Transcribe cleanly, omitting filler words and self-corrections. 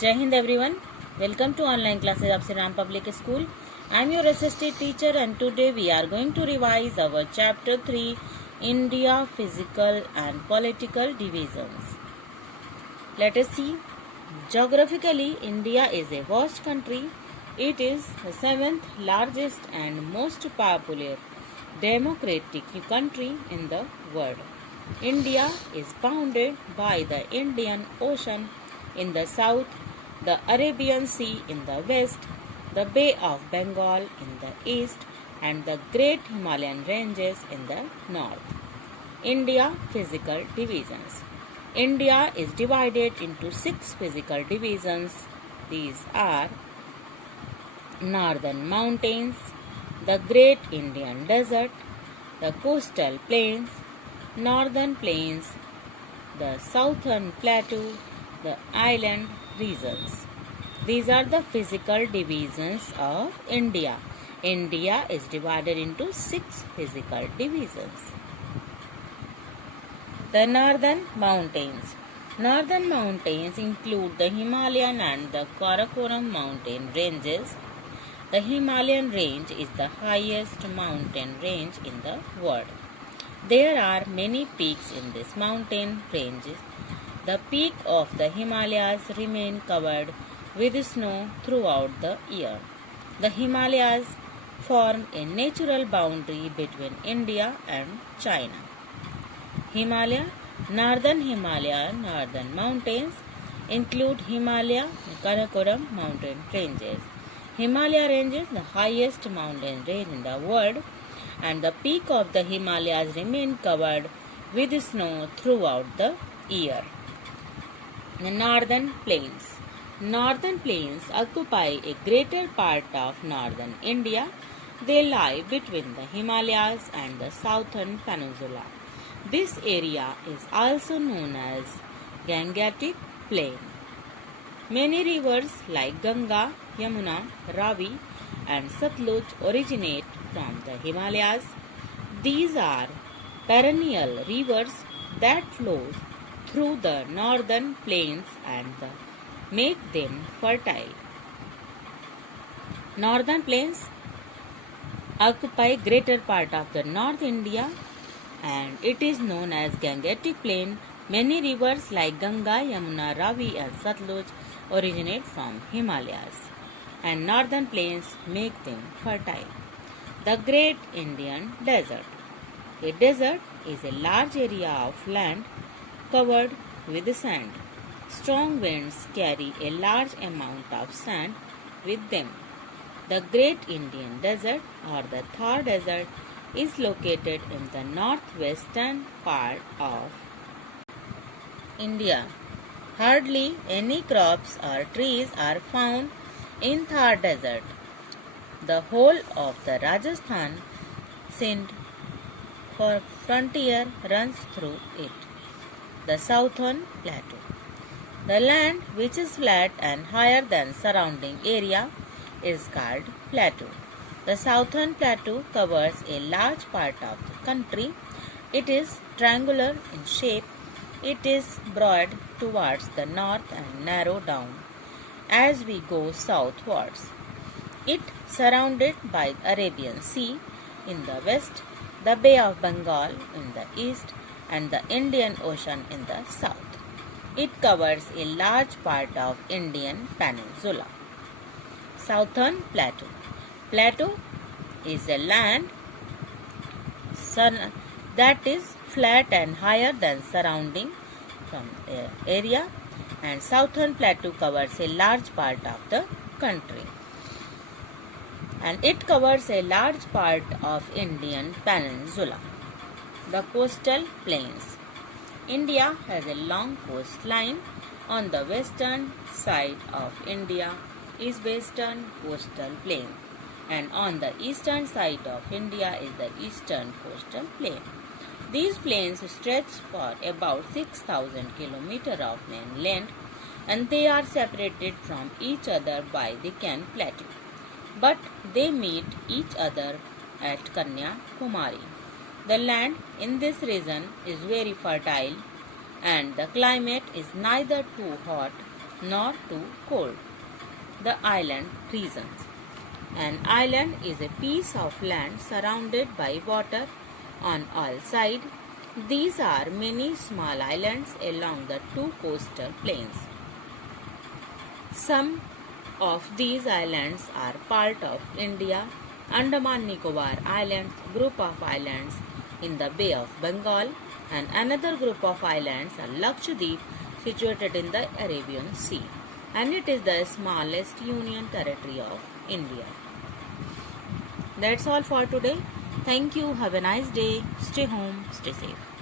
Jai Hind everyone. Welcome to online classes of Sri Ram Public School. I am your SST teacher and today we are going to revise our chapter 3 India Physical and Political Divisions. Let us see. Geographically, India is a vast country. It is the 7th largest and most populous democratic country in the world. India is bounded by the Indian Ocean in the south, the Arabian Sea in the west, the Bay of Bengal in the east, and the Great Himalayan Ranges in the north. India Physical Divisions. India is divided into 6 physical divisions. These are Northern Mountains, the Great Indian Desert, the Coastal Plains, Northern Plains, the Southern Plateau, the Island Regions. These are the physical divisions of India. India is divided into 6 physical divisions. The Northern Mountains. Northern mountains include the Himalayan and the Karakoram mountain ranges. The Himalayan range is the highest mountain range in the world. There are many peaks in this mountain ranges. The peak of the Himalayas remain covered with snow throughout the year. The Himalayas form a natural boundary between India and China. Northern mountains include Himalaya and Karakoram mountain ranges. Himalaya range is the highest mountain range in the world and the peak of the Himalayas remain covered with snow throughout the year. The Northern Plains. Northern plains occupy a greater part of northern India. They lie between the Himalayas and the southern peninsula. This area is also known as Gangetic Plain. Many rivers like Ganga, Yamuna, Ravi and Satluj originate from the Himalayas. These are perennial rivers that flow through the northern plains and make them fertile. Northern plains occupy greater part of the North India and it is known as Gangetic Plain. Many rivers like Ganga, Yamuna, Ravi and Satluj originate from Himalayas and northern plains make them fertile. The Great Indian Desert. A desert is a large area of land covered with sand. Strong winds carry a large amount of sand with them. The Great Indian Desert or the Thar Desert is located in the northwestern part of India. Hardly any crops or trees are found in Thar Desert. The whole of the Rajasthan Sindh frontier runs through it. The Southern Plateau. The land which is flat and higher than surrounding area is called plateau. The Southern Plateau covers a large part of the country. It is triangular in shape. It is broad towards the north and narrow down as we go southwards. It surrounded by Arabian Sea in the west, the Bay of Bengal in the east and the Indian Ocean in the south. It covers a large part of Indian peninsula. Southern Plateau. Plateau is a land that is flat and higher than surrounding area and Southern Plateau covers a large part of the country and it covers a large part of Indian peninsula. The Coastal Plains. India has a long coastline. On the western side of India is Western Coastal Plain and on the eastern side of India is the Eastern Coastal Plain. These plains stretch for about 6,000 km of main length and they are separated from each other by the Kan Plateau. But they meet each other at Kanyakumari. The land in this region is very fertile and the climate is neither too hot nor too cold. The island reasons. An island is a piece of land surrounded by water on all sides. These are many small islands along the two coastal plains. Some of these islands are part of India. Andaman Nicobar Islands, group of islands in the Bay of Bengal, and another group of islands are Lakshadweep, situated in the Arabian Sea, and it is the smallest union territory of India. That's all for today. Thank you. Have a nice day. Stay home. Stay safe.